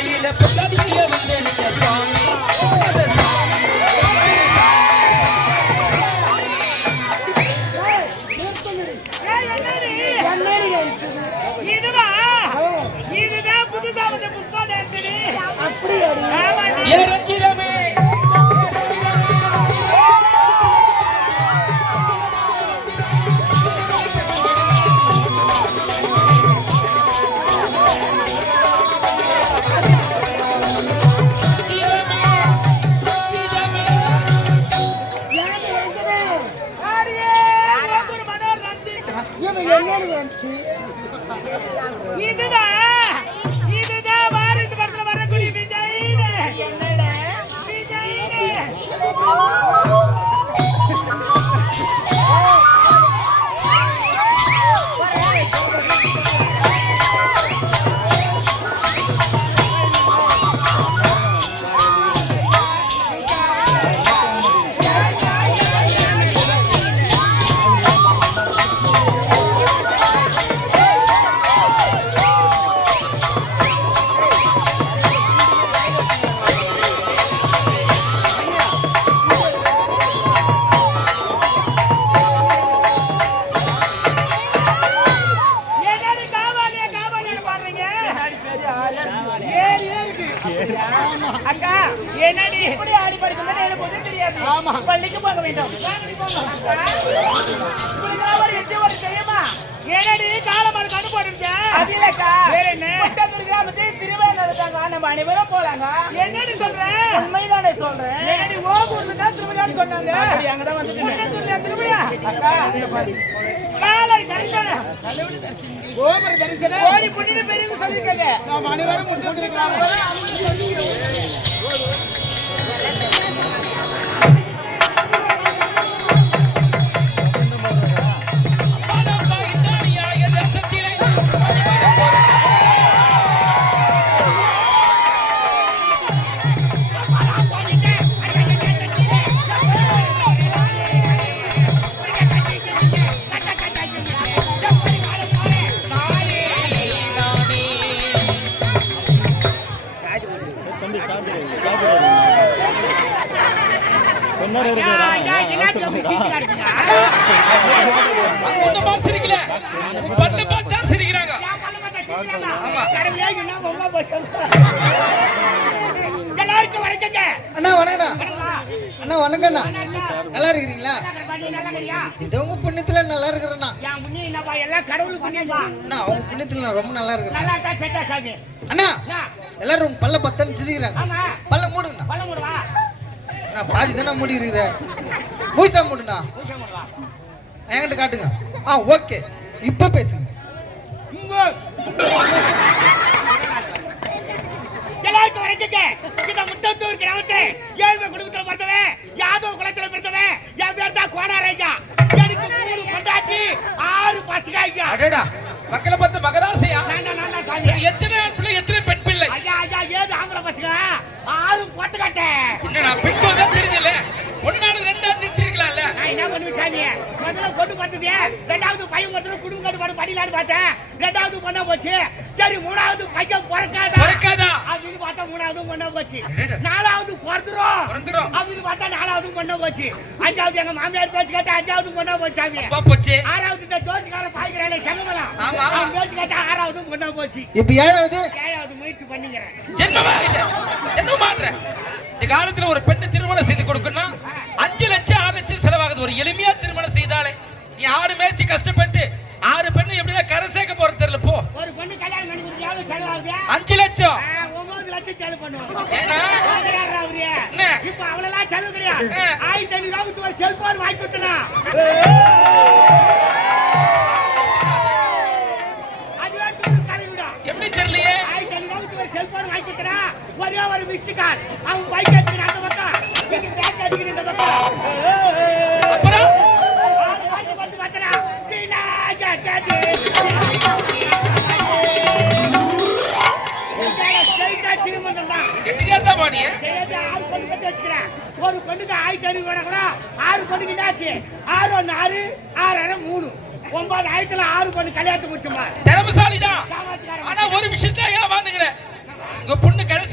மலையில புத்தகைய வந்து நீங்க சுவாமி இதுதான் புதுசாக புஷ்பா அப்படி இறக்கிறமே இதுதான் வாரிசு படத்துல வரக்கூடிய விஜய் அக்கா என்னடி இப்படி ஆடி படிக்கிறது எனக்கு ஒன்றும் தெரியாது. ஆமா பள்ளிக்கு போக வேண்டும். ஒரு தெரியுமா என்னடி காலமான கண்ணு போட்டுருக்க அது இல்லக்கா வேற என்ன பக்கத்து கிராமத்தில் திருவிழா நடத்தாங்க நம்ம அனைவரும் போலாங்க. என்னடி சொல்றேன் உண்மைதானே சொல்றேன். என்னடி ஓகூர்ல தான் திருவிழான்னு சொன்னாங்க. அங்கதான் வந்து திருவிழா அக்கா காலை தரிசனம் கோபுர தரிசனம் கோடி புண்ணிய பெரியவங்க சொல்லிருக்காங்க. நாம் அனைவரும் முட்டத்திருக்கிறோம். நல்லா இருக்கிறீங்களா? உங்க புண்ணியத்துல நல்லா இருக்கிறேன்னா அவங்க புண்ணியத்துல நான் ரொம்ப நல்லா இருக்கிறேன். அண்ணா எல்லாரும் பல்ல பத்தன்னு சிரிக்கிறாங்க. பல்ல மூடுங்கண்ணா. நான் பாதி தானே மூடி இருக்கிறேன். பூஜா மூடுண்ணா என்கிட்ட காட்டுங்க. ஓகே இப்ப பேசுங்க. எல்லாருக்கும் வணக்கங்க. இந்த முட்டத்தூர் கிராமத்தை ஏழ்மை குடும்பத்தில் பிறந்தவன் யாதவ குலத்தில் பிறந்தவன் என் பேர் தான் கோனாரையா. எனக்கு 3 கொண்டாட்டி 6 பசங்க ஐயா. அடடா மக்களை பார்த்து மகராசையா? நான் சாமி எத்தனை பிள்ளை எத்தனை பெண் பிள்ளை? ஐயா ஏது ஆம்பளை பசங்க 6 போட்டு காட்டேன். என்னடா பெண் போதா தெரியல. ஒன்னால ரெண்டாவது நிறுத்திருக்கலாம்ல. நான் என்ன பண்ணுவேன் சாமி? முதல்ல கொண்டு பார்த்தது, ரெண்டாவது பையன் ஒருத்தர் குடும்ப கட்டுப்பாடு படிக்கலான்னு பார்த்தேன். ரெண்டாவது பொண்ணா போச்சு. சரி மூணாவது பையன் பிறக்காதா அப்படின்னு பார்த்தா மூணாவது பொண்ணா போச்சு. நாலாவது பிறந்துரும் அப்படின்னு பார்த்தா நாலாவது பொண்ணா போச்சு. அஞ்சாவது எங்க மாமியார் பேச்சு கேட்டா அஞ்சாவது பொண்ணா போச்சு சாமி. ஆறாவது இந்த ஜோசிக்கார பாய்க்கிறானே செங்கமலம் அவன் பேச்சு கேட்டா ஆறாவது பொண்ணா போச்சு. இப்ப ஏழாவது முயற்சி பண்ணிக்கிறேன். என்ன மாற்றேன்? இந்த காலத்துல ஒரு பெண்ணு திருமணம் செய்து கொடுக்கணும் 5 லட்சம் 6 லட்சம் செலவாகுது. ஒரு எளிமையா திருமணம் செய்தாலே நீ 6 மேய்ச்சி கஷ்டப்பட்டு 6 பெண்ணு எப்படின்னா கரை சேர்க்க போற தெரியல. போ ஒரு பொண்ணு கல்யாணம் பண்ணி கொடுத்து எவ்வளவு செலவாகுது? 5 லட்சம் 9 லட்சம் செலவு பண்ணுவோம். என்ன இப்ப அவ்வளவு செலவு கிடையாது. 1500 ரூபாய்க்கு ஒரு செல்போன் வாங்கி கொடுத்தனா அது வேணும் கலைவிடா. எப்படி தெரியலையே? 1500 ரூபாய்க்கு ஒரு செல்போன் வாங்கி கொடுத்தனா ஒரே ஒரு மிஸ்டு கால் அவன் பைக் எடுத்துக்கிற அந்த பக்கம் நீங்க பேக் எடுத்துக்கிற இந்த பக்கம் அப்புறம் வாங்கி வந்து பார்த்தனா நீனா ஜாடி ஒரு பொண்ணுக்கு 1500 வேணா கூட 6 பொண்ணுக்கு என்னாச்சு? 6 1 6 6 3 9 6 பொண்ணு கல்யாணத்தை முடிச்சுமா. திறமசாலிதான். ஆனா ஒரு விஷயத்தை ஏன் வாங்குறேன்? உங்க பொண்ணு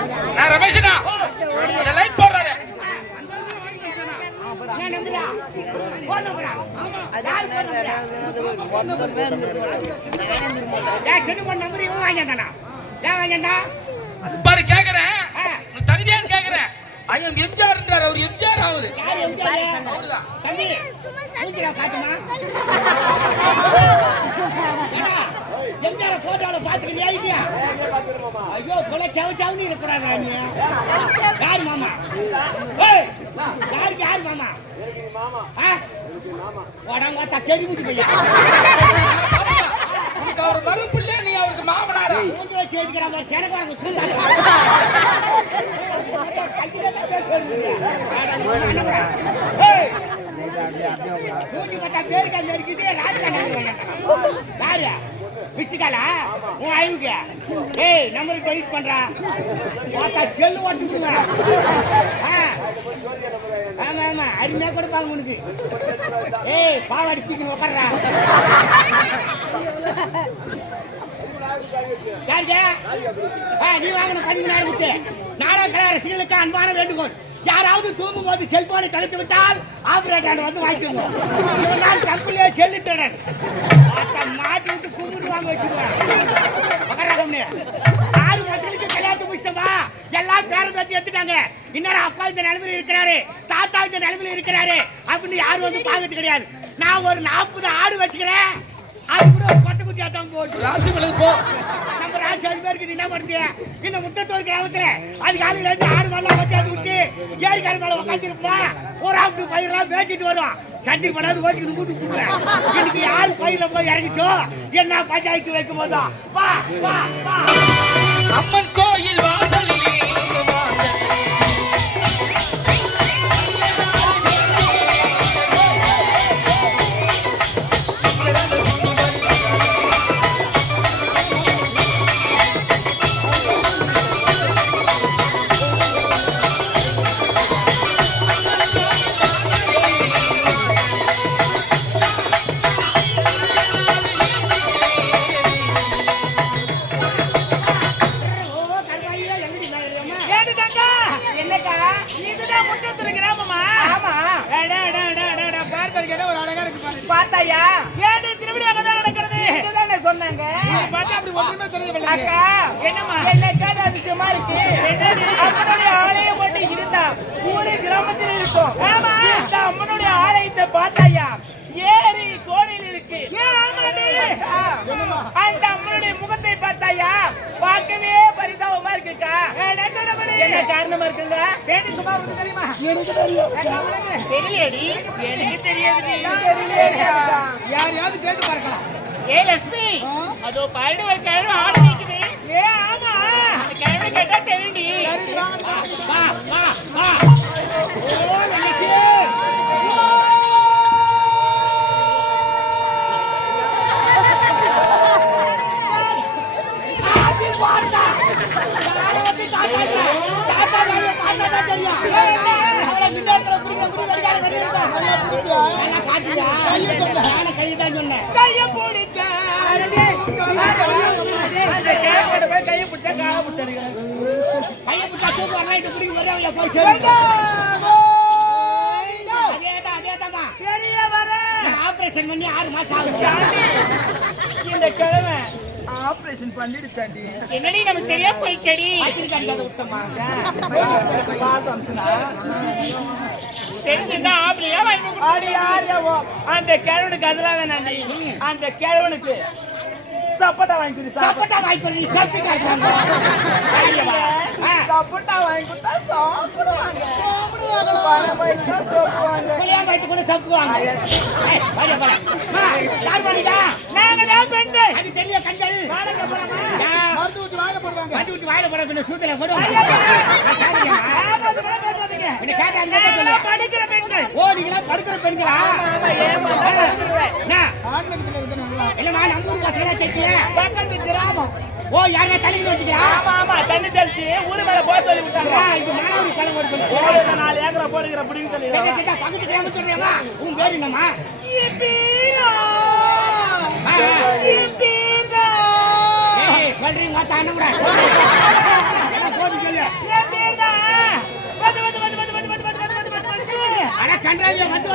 நான் ரமேஷனா அந்த லைட் போடுறாரு நான் நம்புறா போன் நம்புறா யார் போன் நம்புறா செடி போன் நம்பர் இவன் வாங்கிட்டானா ஏன் வாங்கிட்டா பாரு கேக்குறேன் உனக்கு தகுதியான்னு கேக்குறேன் ஐயம் எம்ஜிஆர் அவர் எம்ஜிஆர் ஆகுது யார் எம்ஜிஆர் தம்பி மூஞ்சில காட்டுமா எம்ஜிஆர் போட்டோல பாத்துக்கிறியா இல்லையா ஐயோ கொலை சவச்சாவுன்னு இருக்கக்கூடாது நீ யார் மாமா யாருக்கு யார் மாமா உடம்பு தெரிவிட்டு போய்யா உனக்கு அவர் மறுப்புள்ள நீ அவருக்கு மாமனாரா மூஞ்சி வச்சு எடுக்கிற மாதிரி செனக்கு சொல்லுங்க மூஞ்சி பார்த்தா பேருக்கு அந்த இருக்குது யாரு பிசிக்காலா உன் அழிவுக்கு ஏய் நம்பர் டெலிட் பண்றா பார்த்தா செல்லு வச்சு விடுவேன் ஆமா ஆமா அருமையா கொடுப்பாங்க உனக்கு ஏய் பாவாடி தூக்கி உட்கார்றா நீ வாங்கின 10,000 விட்டு நாடக கலை ரசிகர்களுக்கு அன்பான வேண்டுகோள் யாராவது தூங்கும் போது செல்போனை கழித்து விட்டால் ஆபரேட்டர் வந்து வாங்கிக்கோங்க நான் கம்பிலே செல்லிட்டேன் மாட்டி விட்டு கும்பிட்டு வாங்க வச்சுருவேன் 6 பசங்களுக்கு கல்யாணத்தை முடிச்சிட்டோமா எல்லாம் பேரம் பேத்தி எடுத்துட்டாங்க இன்னும் அப்பா இந்த நிலைமையில இருக்கிறாரு தாத்தா இந்த நிலைமையில இருக்கிறாரு அப்படின்னு யாரும் வந்து பாக்கிறது கிடையாது நான் ஒரு 40 ஆடு வச்சுக்கிறேன் அது கூட ஒரு கொட்டை குட்டியா தான் போட்டு ராசி போ நம்ம ராசி 7 பேருக்கு என்ன பண்ணுது இந்த முட்டத்தூர் கிராமத்துல அது காலையில இருந்து 6 மணி வச்சாந்து விட்டு ஏரிக்கார மேல உட்காந்துருப்பா ஒரு ஆப்டு பயிரெல்லாம் மேய்ச்சிட்டு வரும் சந்திரி பண்ணாது ஓசிக்கணும் கூட்டு கூடுவேன் இன்னைக்கு யார் பயில போய் இறங்கிச்சோ என்ன பஞ்சாயத்து வைக்கும் போதா வா வா வா அம்மன் கோயில் வாசலிலே பாத்தாயா ஏன் திருவிழா அங்கதான் நடக்கிறது இதுதானே சொன்னாங்க பார்த்தா அப்படி ஒண்ணுமே தெரியவில்லை அக்கா என்னம்மா என்னக்காது அதிசயமா இருக்கு அம்மனுடைய ஆலயம் மட்டும் இருந்தா ஊரு கிராமத்தில் இருக்கும் ஆமா இந்த அம்மனுடைய ஆலயத்தை பாத்தாயா ஏரி கோடியில் இருக்கு அந்த அம்மனுடைய முகத்தை பார்த்தாயா பார்க்கவே பரிதாபமா இருக்குக்கா என்ன காரணமா இருக்குங்க பேட்டி சும்மா தெரியுமா எனக்கு தெரியும் தெரியலடி எனக்கு தெரியாது யாரையாவது கேட்டு பார்க்கலாம் ஏ லட்சுமி அதோ பாருங்க ஒரு கிழமை ஆடு நிக்குது ஏ ஆமா அந்த கிழமை கேட்டா தெரியுடி வா வா வா ஓ லட்சுமி ஆபரேஷன் பண்ணி 6 மாசம் ஆகுது இந்த கிழமை ஆபரேஷன் பண்ணிடுச்சாடி என்னடி நமக்கு தெரியாம போயிடுச்சடி விட்டமா தெரிஞ்சிருந்தா அந்த கிழவனுக்கு அதெல்லாம் வேணாண்டி அந்த கிழவனுக்கு சப்போட்டா வாங்கி கொடு சப்போட்டா வாங்கி கொடு சப்போட்டா சப்போட்டா வாங்கி கொடுத்தா சாப்பிடுவாங்க கல்யாணம் வாங்கி கூட சாப்பிடுவாங்க யார் பண்ணிட்டா நாங்க தான் பெண்டு அது தெரிய கண்கள் மருந்து ஊத்தி வாயில போடுவாங்க மருந்து ஊத்தி வாயில போடுவாங்க சூத்துல போடுவாங்க படிக்கிற பெண்கள் ஓ நீங்களா படுக்கிற பெண்களா இல்லமா நம்ம ஊர் பசங்களா தெரிய பக்கத்து கிராமம் ஓ யாரா தண்ணி வச்சியா ஆமா ஆமா தண்ணி தெளிச்சு ஊரு மேல போய் சொல்லி விட்டாங்க இது மானவரி பழம் கொடுக்கணும் 4 ஏக்கரா போடுகிற புடிங்க சொல்லி சரி பக்கத்து கிராமம் சொல்றியமா உன் பேர் என்னமா ஈபீரோ ஈபீரோ ஏய் சொல்றீங்க தானம்டா போடு சொல்லு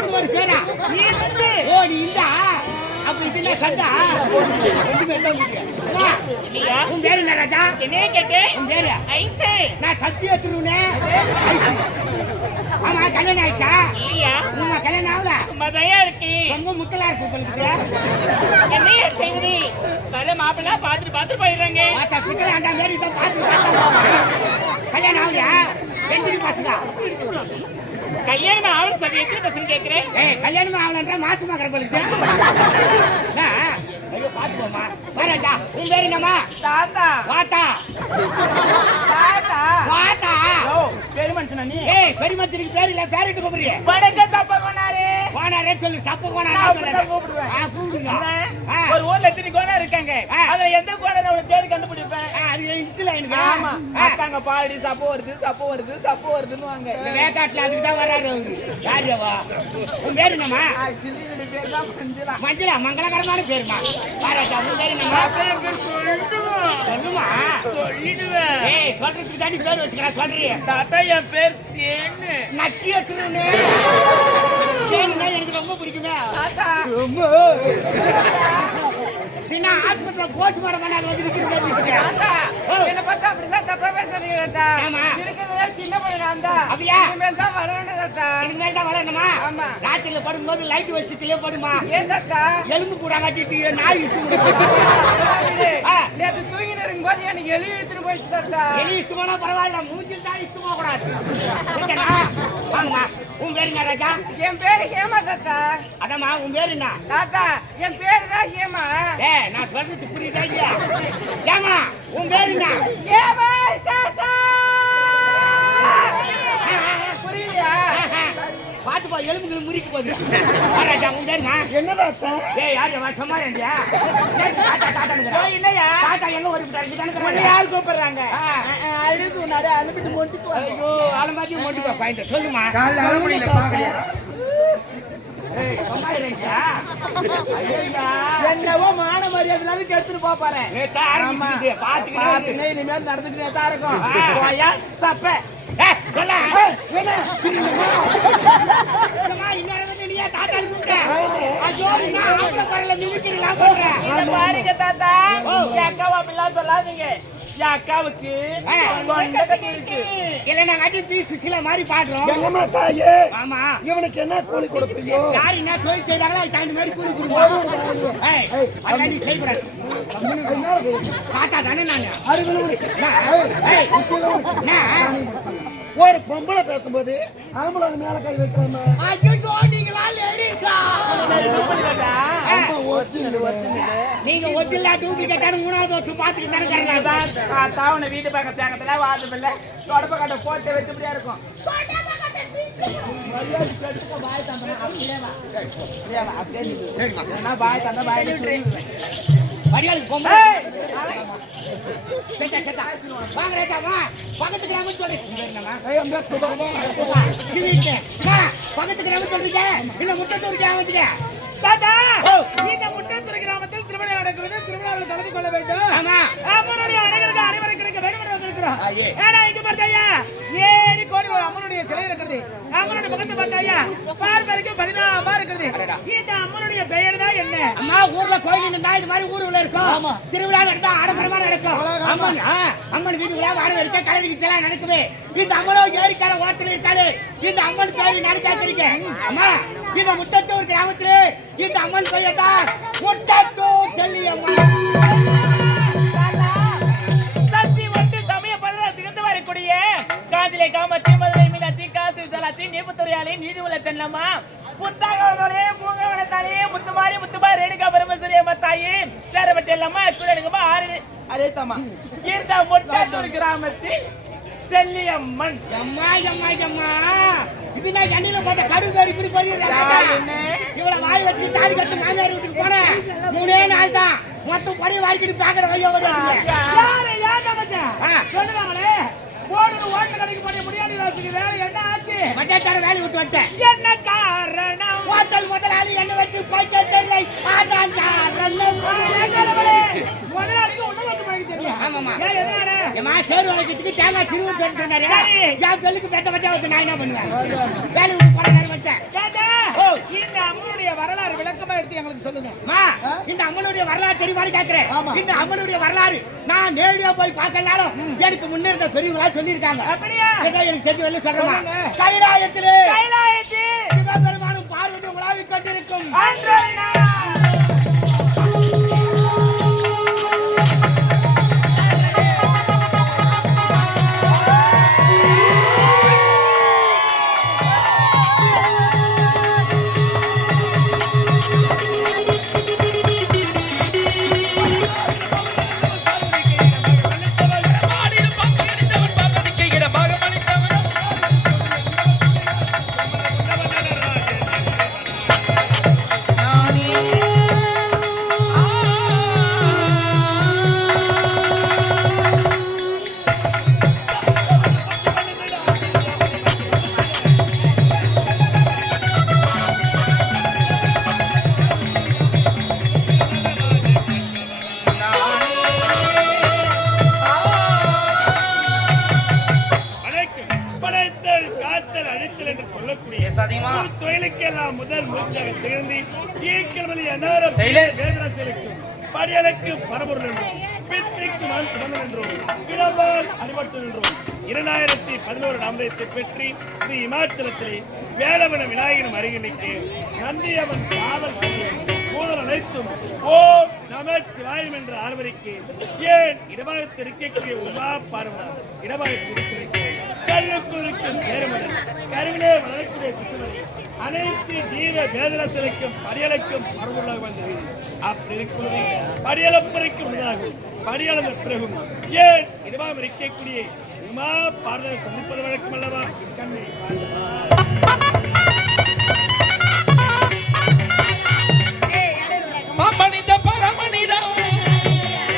அதுக்கு ஒரு பேரா ஓ நீ இந்தா அப்ப இது என்ன சண்டா ஒண்ணுமே இல்ல உங்களுக்கு உன் பேரு என்ன ராஜா என்ன கேட்டே உன் பேரு ஐசே நான் சத்திய திருவுனே ஆமா கல்யாணம் ஆயிடுச்சா இல்லையா உங்க கல்யாணம் ஆகல மதையா இருக்கு ரொம்ப முத்தலா இருக்கு உங்களுக்கு என்ன செய்வது வர மாப்பிள்ளை பாத்துட்டு போயிடுறாங்க பார்த்தா பிக்கல ஆண்டா மாரி இதை பார்த்து கல்யாணம் ஆகலையா எந்திரி பசங்க கல்யாணம் ஆவல பத்தி எத்தனை பசங்க கேக்குறேன் ஏய் கல்யாணம் ஆகலன்ற மாச்சு மாக்கற போலுது ஐயோ பாத்துக்கோமா வரடா உன் பேரு என்னம்மா தாத்தா வாத்தா தாத்தா வாத்தா ஓ பெரிய மனுஷனா நீ ஏய் பெரிய மனுஷனுக்கு பேர் இல்ல பேரிட்டு கூப்பிடுறியே வடக்க தப்ப கொண்டாரே கோனாரே சொல்லு சப்ப கோனாரே நான் அப்படிதான் கூப்பிடுவேன். கூப்பிடுங்க ஒரு ஊர்ல எத்தனை கோணம் இருக்காங்க அதுல எந்த கோணம் நான் தேடி கண்டுபிடிப்பேன் அது இன்ச்சுல எனக்கு ஆமா அக்காங்க பாடி சப்போ வருதுன்னு வாங்க வேகாட்ல அதுக்கு தான் வராரு அவரு யாரியவா உன் பேரு என்னம்மா சின்ன பேர் தான் மஞ்சளா மஞ்சளா மங்களகரமான பேருமா பாராட்டா உன் பேரு என்னம்மா சொல்லுமா சொல்லிடுவேன் ஏய் சொல்றதுக்கு தாண்டி பேர் வச்சுக்கிறா சொல்றியே தாத்தா என் பேர் தேன்னு நக்கிய திருவுனே தேனுனா எனக்கு ரொம்ப பிடிக்குமே தாத்தா என்ன ஆஸ்பத்திரியில போஸ்ட்மார்ட்டம் பண்ணாத வந்து நிக்கிறீங்க தாத்தா என்ன பார்த்தா அப்படிலாம் தப்பா பேசுறீங்க தாத்தா ஆமா. இருக்கிறதே சின்ன பையன் நான் தான் அப்படியா? இனிமேல் தான் வளரணும் தாத்தா இதுக்கு மேல தான் வரணுமா ஆமா. ராத்திரில படுக்கும்போது லைட் வச்சுட்டுலே படுமா ஏன் தாத்தா எலும்பு கூட காட்டிட்டு நாய் இஷ்டம் நேற்று தூங்கிட்டு இருக்கும்போது எனக்கு எலி இழுத்துட்டு போயிடுச்சு தாத்தா எலி இஷ்டமானா பரவாயில்ல மூஞ்சில் தான் இஷ்டமா கூடாது சரிங்களா? வாங்கம்மா உன் பேரு என்ன ராஜா என் பேரு ஹேமா தாத்தா அதாம்மா உன் பேரு என்ன தாத்தா என் பேரு தான் ஹேமா நான் சொல்றது புரியுதா இல்லையா ஏமா உன் பேரு என்ன ஹேமா சாசா புரியலையா பாத்துப்பா எலும்புகள் முறிக்கு போகுது ராஜா உன் பேருமா என்ன தாத்தா யாரு சும்மா ரெண்டியா தாத்தா இல்லையா தாத்தா எங்க ஒரு யார் கூப்பிடுறாங்க அழுது நட அனுப்பிட்டு மொட்டுக்கு ஐயோ ஆலம்பாத்தி மொட்டுப்பா பாயிண்ட் சொல்லுமா என்னவோ மான மரியாதை கெடுத்துட்டு போப்பாரு பாத்துக்கிட்டே இனிமேல் நடந்துக்கிட்டே தான் இருக்கும் போயா சப்ப பாருங்க தாத்தா என் அக்காவை அப்படிலாம் சொல்லாதீங்க என் அக்காவுக்கு தொண்டை கட்டி இருக்கு இல்ல நாங்க சுசிலா மாதிரி பாடுறோம் எங்கம்மா தாயே ஆமா இவனுக்கு என்ன கூலி கொடுப்பீங்க யாரு என்ன தொழில் செய்யறாங்களோ அதுக்கு தகுந்த மாதிரி கூலி கொடுப்போம் அதெல்லாம் நீ செய்யக்கூடாது தாத்தா தானே நானு ஒரு பொம்பளை பேசும்போது ஆம்பளை அது மேல கை வைக்கிறாம ஐயோ நீங்களா லேடிஸா நீங்க ஒரிஜினலா டூப்ளிகேட்டான மூணாவது வருஷம் பாத்துக்கிட்டு தானே தாவணை வீட்டு பக்கம் சேங்கத்துல வாசம் இல்ல தொடப்ப கட்ட போட்டு வச்சுபடியா இருக்கும் பாய் தந்த பாய் மரியாதை பொம்பளை வாங்க ராஜா வா பக்கத்து கிராமம் சொல்லி பக்கத்து கிராமம் சொல்றீங்க இல்ல முட்டத்தூர் கிராமத்துக்கு தாத்தா இந்த முட்டத்தூர் கிராமத்தில் திருவிழா நடக்கிறது திருவிழாவில் கலந்து கொள்ள வேண்டும் ஆமா அம்மனுடைய அனைவருக்கு அனைவரும் கிடைக்க வேண்டும் என்று வந்திருக்கிறோம் ஏன்னா இங்க பார்த்தாயா ஏறி கோடி அம்மனுடைய சிலை இருக்கிறது அம்மனுடைய முகத்தை பார்த்தாயா பார்ப்பதற்கு 16 இருக்கிறது இந்த அம்மனுடைய பெயர் தான் என்ன அம்மா ஊர்ல கோயில் இருந்தா இது மாதிரி ஊருக்குள்ள இருக்கும் திருவிழா நடந்தா ஆடம்பரமா நடக்கும் அம்மன் அம்மன் வீதி விழா வாழ எடுக்க கலை நிகழ்ச்சியெல்லாம் நடக்குது இந்த அம்மனோ ஏரிக்கால ஓரத்தில் இருக்காது இந்த அம்மன் கோயில் நடக்காத்திருக்க அம்மா இந்த முட்டத்தூர் கிராமத்திலே இந்த அம்மன் கோயில் தான் முட்டத்தூர் செல்லியம்மா சக்தி வந்து சமய பதினத்துக்கு வரக்கூடிய காஞ்சிலை காமாட்சி மதுரை மீனாட்சி காசி விசாலாட்சி நீபத்துறையாளி நீதி உள்ள சென்னம்மா புத்தாகவனே பூங்கவனத்தாலே முத்துமாரி ரேணுகா பரமேஸ்வரி அம்மா தாயி சேரப்பட்டி எல்லாமா எடுங்கம்மா அரே தம்மா இந்த முட்டத்தூர் கிராமத்தில் செல்லியம்மன் அம்மா அம்மா அம்மா இது நான் கண்ணில போட்ட கடுகு இப்படி போறீங்க இவ்வளவு வாய் வச்சு தாலி கட்டு மாமியார் வீட்டுக்கு போனேன் 3 நாள் தான் மொத்தம் படி வாரிக்கிட்டு பாக்கற வையோ யாரே யாரே மச்சான் சொல்லுவாங்களே போடுற ஓட்ட கடைக்கு போய் முடியாடி வச்சுக்கு வேலை என்ன ஆச்சு மச்சான் வேலை விட்டு வந்துட்டேன் என்ன காரணம் ஹோட்டல் முதலாளி என்ன வச்சு போய்க்க தெரியல அதான் காரணம் முதலாளிக்கு உணவு வந்து போய் தெரியும் ஆமாமா ஏன் எதனால ஏமா சேரு வளைக்கிறதுக்கு தேங்காய் சிறுவன் சொன்னாரு என் பெல்லுக்கு பெட்ட வச்சா வந்து நான் என்ன பண்ணுவேன் வேலை விட்டு போற நேரம் வந்துட்டேன் தாத்தா இந்த அம்மனுடைய வரலாறு விளக்கமா எடுத்து எங்களுக்கு சொல்லுங்க. அம்மா, இந்த அம்மனுடைய வரலாறு தெரியுமான்னு கேக்குறேன். ஆமா. இந்த அம்மனுடைய வரலாறு நான் நேரடியா போய் பார்க்கலாலும் எனக்கு முன்னே இருந்த பெரியவங்களா சொல்லியிருக்காங்க. அப்படியா? ஏதோ எனக்கு தெரிஞ்ச வரல சொல்றேன். சொல்லுங்க. கைலாயத்திலே கைலாயத்தில் சிவபெருமானும் பார்வதி உலாவிக் கொண்டிருக்கும் அன்றொரு நாள் மாடியில் பாம்பு கடித்தவன் பார்வதிக்கு இடமாக அளித்தவன் படைத்தல் காத்தல் அழித்தல் என்று சொல்லக்கூடிய பேசாதீமா தொழிலுக்கெல்லாம் முதல் மூர்த்தியாக திகழ்ந்து ஈக்கிழமை அன்னாரம் Silence. வேதரசலுக்கும் படியலுக்கும் பரபொருள் என்றும் பித்திக்கு நான் துணங்கள் என்றும் இடமால் அடிபட்டு என்றும் 2011 நாமதத்தை பெற்றி இது இமாச்சலத்திலே வேலவன விநாயகனும் அருகிலுக்கு நந்தியவன் காவல் முதல் அனைத்தும் ஓம் நமச்சிவாயம் என்ற ஆர்வரிக்கு ஏன் இடபாகத்தில் இருக்கக்கூடிய உமா பார்வதா இடபாகத்தில் இருக்கிறேன் கல்லுக்குறிக்கும் நேர்மதன் கருவிலே வளரக்கூடிய சிசுவரை அனைத்து ஜீவ வேதரசலுக்கும் படியலுக்கும் மறுபொருளாக வந்தது அப்படி இருக்கிறது படியலப்பறைக்கு உள்ளதாகும் படியளந்த பிறகும் ஏன் இடமாக இருக்கக்கூடிய உமா பார்வதை சந்திப்பது வழக்கம் அல்லவா கண்ணை